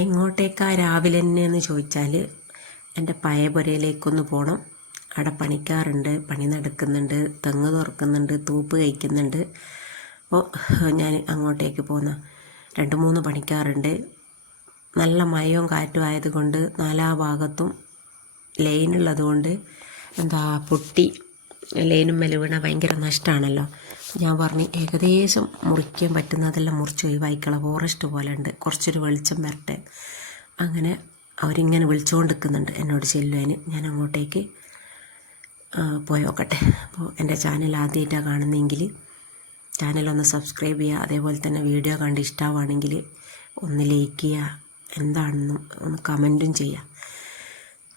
എങ്ങോട്ടേക്കാ രാവിലെ തന്നെയെന്ന് ചോദിച്ചാൽ എൻ്റെ പഴയ പുരയിലേക്കൊന്ന് പോകണം. അവിടെ പണിക്കാറുണ്ട്, പണി നടക്കുന്നുണ്ട്, തെങ്ങ് തുറക്കുന്നുണ്ട്, തൂപ്പ് കഴിക്കുന്നുണ്ട്. അപ്പോൾ ഞാൻ അങ്ങോട്ടേക്ക് പോകുന്ന 2-3 പണിക്കാറുണ്ട്. നല്ല മഴയും കാറ്റും ആയതുകൊണ്ട് നാലാ ഭാഗത്തും ലൈനുള്ളത് കൊണ്ട് പൊട്ടി ലൈനും മേലെ വീണാൽ ഭയങ്കര നഷ്ടമാണല്ലോ. ഞാൻ പറഞ്ഞു ഏകദേശം മുറിക്കാൻ പറ്റുന്നതെല്ലാം മുറിച്ച് ഒഴിവായിക്കള, ഫോറസ്റ്റ് പോലെ ഉണ്ട്, കുറച്ചൊരു വെളിച്ചം വരട്ടെ. അങ്ങനെ അവരിങ്ങനെ വിളിച്ചുകൊണ്ടിരിക്കുന്നുണ്ട് എന്നോട് ചെല്ലുവാൻ. ഞാൻ അങ്ങോട്ടേക്ക് പോയി നോക്കട്ടെ. അപ്പോൾ എൻ്റെ ചാനൽ ആദ്യമായിട്ടാണ് കാണുന്നതെങ്കിൽ ചാനലൊന്ന് സബ്സ്ക്രൈബ് ചെയ്യുക. അതേപോലെ തന്നെ വീഡിയോ കണ്ട് ഇഷ്ടമാണെങ്കിൽ ഒന്ന് ലൈക്ക് ചെയ്യുക, എന്താണെന്നും ഒന്ന് കമൻറ്റും ചെയ്യുക.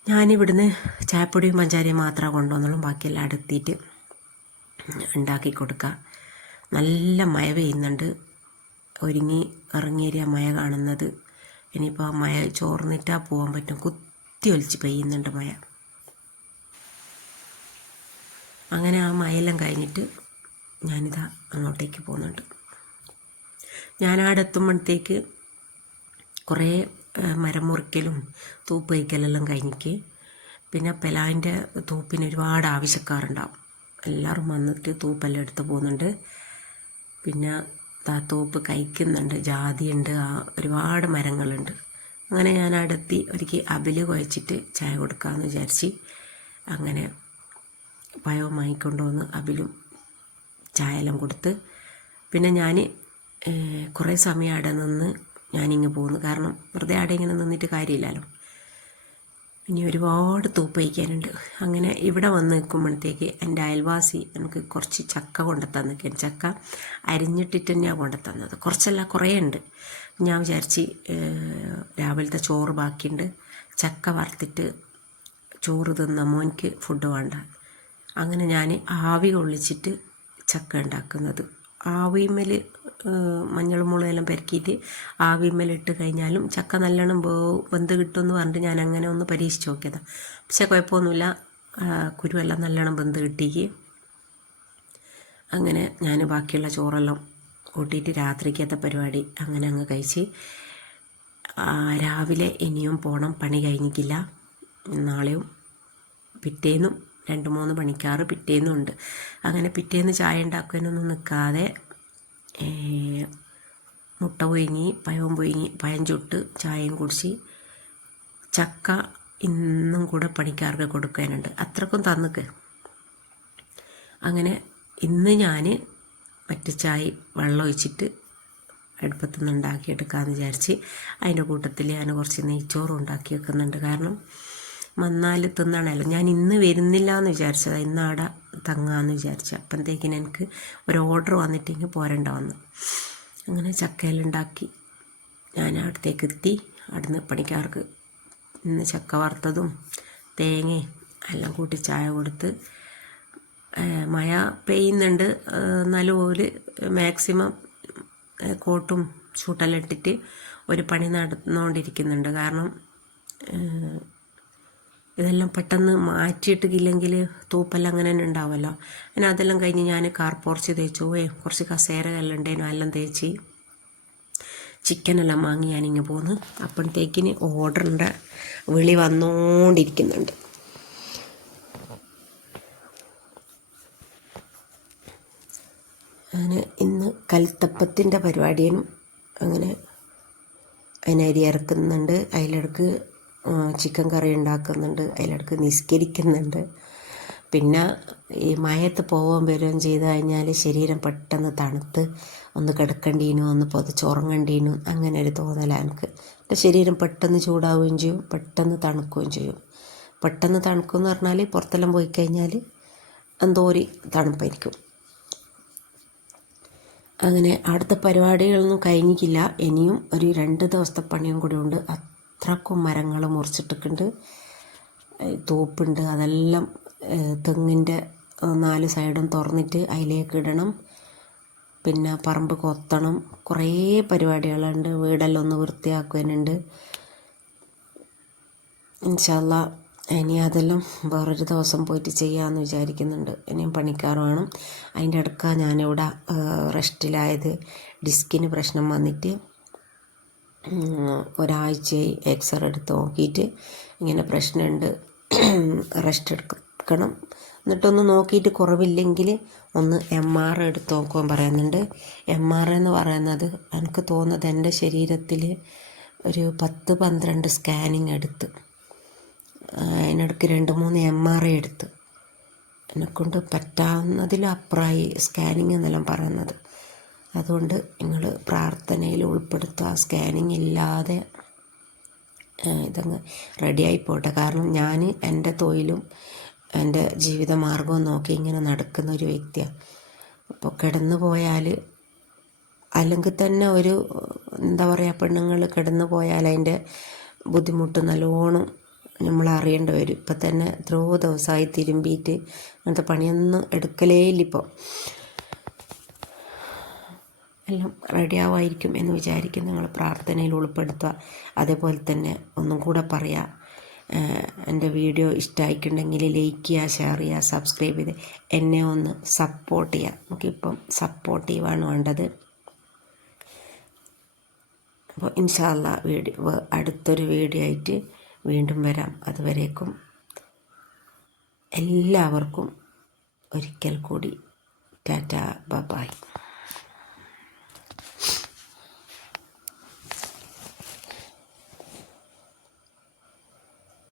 ഞാനിവിടുന്ന് ചായപ്പൊടിയും പഞ്ചാരയും മാത്രമേ കൊണ്ടുവന്നുള്ളൂ, ബാക്കിയെല്ലാം അടുത്തിട്ട് ഉണ്ടാക്കി കൊടുക്കുക. നല്ല മഴ പെയ്യുന്നുണ്ട്, ഒരുങ്ങി ഇറങ്ങിയേരിയ മഴ കാണുന്നത്. ഇനിയിപ്പോൾ മഴ ചോർന്നിട്ടാൽ പോകാൻ പറ്റും, കുത്തി ഒലിച്ച് പെയ്യുന്നുണ്ട് മഴ. അങ്ങനെ ആ മഴയെല്ലാം കഴിഞ്ഞിട്ട് ഞാനിതാ അങ്ങോട്ടേക്ക് പോകുന്നുണ്ട്. ഞാനവിടെ എത്തുമ്പോഴത്തേക്ക് കുറേ മരം മുറിക്കലും തൂപ്പ് വയ്ക്കലെല്ലാം കഴിഞ്ഞിട്ട് പിന്നെ പെലാവിൻ്റെ തൂപ്പിന് ഒരുപാട് ആവശ്യക്കാരുണ്ടാവും. എല്ലാവരും വന്നിട്ട് തൂപ്പെല്ലാം എടുത്ത് പോകുന്നുണ്ട്. പിന്നെ തൂപ്പ് കഴിക്കുന്നുണ്ട്, ജാതിയുണ്ട്, ഒരുപാട് മരങ്ങളുണ്ട്. അങ്ങനെ ഞാൻ അടുത്തി ഒരിക്കൽ അബില് കുഴച്ചിട്ട് ചായ കൊടുക്കാമെന്ന് വിചാരിച്ച് അങ്ങനെ പഴവും വാങ്ങിക്കൊണ്ടുവന്ന് അബിലും ചായയെല്ലാം കൊടുത്ത് പിന്നെ ഞാൻ കുറേ സമയം അവിടെ നിന്ന് ഞാനിങ്ങ് പോകുന്നു. കാരണം വെറുതെ അവിടെ ഇങ്ങനെ നിന്നിട്ട് കാര്യമില്ലല്ലോ, ഇനി ഒരുപാട് തൂപ്പ് വയ്ക്കാനുണ്ട്. അങ്ങനെ ഇവിടെ വന്ന് നിൽക്കുമ്പോഴത്തേക്ക് എൻ്റെ അയൽവാസി എനിക്ക് കുറച്ച് ചക്ക കൊണ്ടുത്തന്നൊക്കെയാണ്. ചക്ക അരിഞ്ഞിട്ടിട്ട് തന്നെയാണ് കൊണ്ടുത്തന്നത്. കുറച്ചല്ല, കുറേ ഉണ്ട്. ഞാൻ വിചാരിച്ച് രാവിലത്തെ ചോറ് ബാക്കിയുണ്ട്, ചക്ക വറുത്തിട്ട് ചോറ് തിന്ന മോനിക്ക് ഫുഡ് വേണ്ട. അങ്ങനെ ഞാൻ ആവി കൊള്ളിച്ചിട്ട് ചക്ക ഉണ്ടാക്കുന്നത്. ആവിമേൽ മഞ്ഞളും മുളകെല്ലാം പെരക്കിയിട്ട് ആവിമേലിട്ട് കഴിഞ്ഞാലും ചക്ക നല്ലോണം വെന്ത് കിട്ടുമെന്ന് പറഞ്ഞിട്ട് ഞാൻ അങ്ങനെ ഒന്ന് പരീക്ഷിച്ച് നോക്കിയതാണ്. പക്ഷേ കുഴപ്പമൊന്നുമില്ല, കുരുവെല്ലാം നല്ലോണം വെന്ത് കിട്ടിക്ക്. അങ്ങനെ ഞാൻ ബാക്കിയുള്ള ചോറെല്ലാം കൂട്ടിയിട്ട് രാത്രിക്കത്തെ പരിപാടി അങ്ങനെ അങ്ങ് കഴിച്ച് രാവിലെ ഇനിയും പോകണം, പണി കഴിഞ്ഞിട്ടില്ല. നാളെയും പിറ്റേന്നും 2-3 പണിക്കാർ പിറ്റേന്നും ഉണ്ട്. അങ്ങനെ പിറ്റേന്ന് ചായ ഉണ്ടാക്കാനൊന്നും നിൽക്കാതെ മുട്ട പുഴുങ്ങി പഴം ചുട്ട് ചായയും കുടിച്ച് ചക്ക ഇന്നും കൂടെ പണിക്കാർക്ക് കൊടുക്കാനുണ്ട്, അത്രക്കും തന്നിക്ക്. അങ്ങനെ ഇന്ന് ഞാൻ ചായ വെള്ളം ഒഴിച്ചിട്ട് അടുപ്പത്തുനിന്ന് ഉണ്ടാക്കിയെടുക്കാമെന്ന് വിചാരിച്ച് അതിൻ്റെ കൂട്ടത്തിൽ ഞാൻ കുറച്ച് നെയ്ച്ചോറും ഉണ്ടാക്കി വെക്കുന്നുണ്ട്. കാരണം വന്നാൽ തിന്നണമല്ലോ. ഞാൻ ഇന്ന് വരുന്നില്ല എന്ന് വിചാരിച്ചതാണ്, ഇന്ന് അവിടെ തങ്ങാമെന്ന് വിചാരിച്ചു. അപ്പോഴത്തേക്കിന് എനിക്ക് ഒരു ഓർഡർ വന്നിട്ടെങ്കിൽ പോരണ്ട വന്നു. അങ്ങനെ ചക്കയെല്ലാം ഉണ്ടാക്കി ഞാൻ അവിടത്തേക്ക് എത്തി. അവിടുന്ന് പണിക്കാർക്ക് ഇന്ന് ചക്ക വറുത്തതും തേങ്ങയും എല്ലാം കൂട്ടി ചായ കൊടുത്ത്. മഴ പെയ്യുന്നുണ്ട്, നല്ലപോലെ മാക്സിമം കോട്ടും ചൂട്ടെല്ലാം ഇട്ടിട്ട് ഒരു പണി നടന്നുകൊണ്ടിരിക്കുന്നുണ്ട്. കാരണം ഇതെല്ലാം പെട്ടെന്ന് മാറ്റിയിട്ടില്ലെങ്കിൽ തൂപ്പെല്ലാം അങ്ങനെ തന്നെ ഉണ്ടാവുമല്ലോ. അങ്ങനെ അതെല്ലാം കഴിഞ്ഞ് ഞാൻ കാർപോർച്ച് തേച്ചു, കുറച്ച് കസേരയെല്ലാം ഉണ്ടായിരുന്നു, എല്ലാം തേച്ച് ചിക്കനെല്ലാം വാങ്ങി ഞാനിങ്ങ് പോന്ന്. അപ്പോഴത്തേക്കിന് ഓർഡറിൻ്റെ വിളി വന്നുകൊണ്ടിരിക്കുന്നുണ്ട്. അങ്ങനെ ഇന്ന് കൽത്തപ്പത്തിൻ്റെ പരിപാടിയും അങ്ങനെ അതിനരി ഇറക്കുന്നുണ്ട്, അതിലിടക്ക് ചിക്കൻ കറി ഉണ്ടാക്കുന്നുണ്ട്, അതിലിടക്ക് നിസ്കരിക്കുന്നുണ്ട്. പിന്നെ ഈ മഴയത്ത് പോകാൻ വരികയും ചെയ്ത് കഴിഞ്ഞാൽ ശരീരം പെട്ടെന്ന് തണുത്ത് ഒന്ന് കിടക്കേണ്ടീനു, ഒന്ന് പൊതച്ചുറങ്ങേണ്ടീനു, അങ്ങനെ ഒരു തോന്നലാണ് എനിക്ക്. എൻ്റെ ശരീരം പെട്ടെന്ന് ചൂടാവുകയും ചെയ്യും, പെട്ടെന്ന് തണുക്കുകയും ചെയ്യും. പെട്ടെന്ന് തണുക്കുമെന്ന് പറഞ്ഞാൽ പുറത്തെല്ലാം പോയി കഴിഞ്ഞാൽ എന്തോ ഒരു തണുപ്പായിരിക്കും. അങ്ങനെ അടുത്ത പരിപാടികളൊന്നും കഴിഞ്ഞിട്ടില്ല, ഇനിയും ഒരു 2 ദിവസത്തെ പണിയും കൂടി ഉണ്ട്. അത്രക്കും മരങ്ങൾ മുറിച്ചിട്ടിട്ടുണ്ട്, തൂപ്പുണ്ട്, അതെല്ലാം തെങ്ങിൻ്റെ 4 സൈഡും തുറന്നിട്ട് അതിലേക്ക് ഇടണം. പിന്നെ പറമ്പ് കൊത്തണം, കുറേ പരിപാടികളുണ്ട്. വീടെല്ലാം ഒന്ന് വൃത്തിയാക്കുവാനുണ്ട്. ഇൻഷാ അല്ലാഹ് ഇനി അതെല്ലാം വേറൊരു ദിവസം പോയിട്ട് ചെയ്യാമെന്ന് വിചാരിക്കുന്നുണ്ട്. ഇനിയും പണിക്കാർ വേണം. അതിൻ്റെ ഇടയ്ക്കാണ് ഞാനിവിടെ റെസ്റ്റിലായത്. ഡിസ്കിന് പ്രശ്നം വന്നിട്ട് ഒരാഴ്ചയായി എക്സ്റേ എടുത്ത് നോക്കിയിട്ട് ഇങ്ങനെ പ്രശ്നമുണ്ട്, റെസ്റ്റ് എടുക്കണം, എന്നിട്ടൊന്ന് നോക്കിയിട്ട് കുറവില്ലെങ്കിൽ ഒന്ന് MRI എടുത്ത് നോക്കുവാൻ പറയുന്നുണ്ട്. MRI എന്ന് പറയുന്നത് എനിക്ക് തോന്നുന്നത് എൻ്റെ ശരീരത്തിൽ ഒരു 10-12 സ്കാനിങ് എടുത്ത്, അതിനിടയ്ക്ക് 2-3 MRI എടുത്ത്, എന്നെക്കൊണ്ട് പറ്റാവുന്നതിലും അപ്പുറമായി സ്കാനിങ് എന്നെല്ലാം പറയുന്നത്. അതുകൊണ്ട് നിങ്ങൾ പ്രാർത്ഥനയിൽ ഉൾപ്പെടുത്തുക, സ്കാനിങ് ഇല്ലാതെ ഇതങ്ങ് റെഡിയായി പോട്ടെ. കാരണം ഞാൻ എൻ്റെ തൊഴിലും എൻ്റെ ജീവിതമാർഗവും നോക്കി ഇങ്ങനെ നടക്കുന്ന ഒരു വ്യക്തിയാണ്. അപ്പോൾ കിടന്നു പോയാൽ, അല്ലെങ്കിൽ തന്നെ ഒരു എന്താ പറയുക, പെണ്ണുങ്ങൾ കിടന്നു പോയാൽ അതിൻ്റെ ബുദ്ധിമുട്ട് നല്ലോണം നമ്മൾ അറിയേണ്ടി വരും. ഇപ്പം തന്നെ എത്രയോ ദിവസമായി തിരുമ്പിയിട്ട് അങ്ങനത്തെ പണിയൊന്നും എടുക്കലേ ഇല്ല. ഇപ്പോൾ എല്ലാം റെഡിയാവുമായിരിക്കും എന്ന് വിചാരിക്കും. നിങ്ങൾ പ്രാർത്ഥനയിൽ ഉൾപ്പെടുത്തുക. അതേപോലെ തന്നെ ഒന്നും കൂടെ പറയാം, എൻ്റെ വീഡിയോ ഇഷ്ടമായിട്ടുണ്ടെങ്കിൽ ലൈക്ക് ചെയ്യുക, ഷെയർ ചെയ്യുക, സബ്സ്ക്രൈബ് ചെയ്ത് എന്നെ ഒന്ന് സപ്പോർട്ട് ചെയ്യുക. നമുക്കിപ്പം സപ്പോർട്ടീവാണ് വേണ്ടത്. അപ്പോൾ ഇൻഷാ അല്ലാഹ് അടുത്തൊരു വീഡിയോ ആയിട്ട് വീണ്ടും വരാം. അതുവരേക്കും എല്ലാവർക്കും ഒരിക്കൽ കൂടി ടാറ്റാ, ബൈ.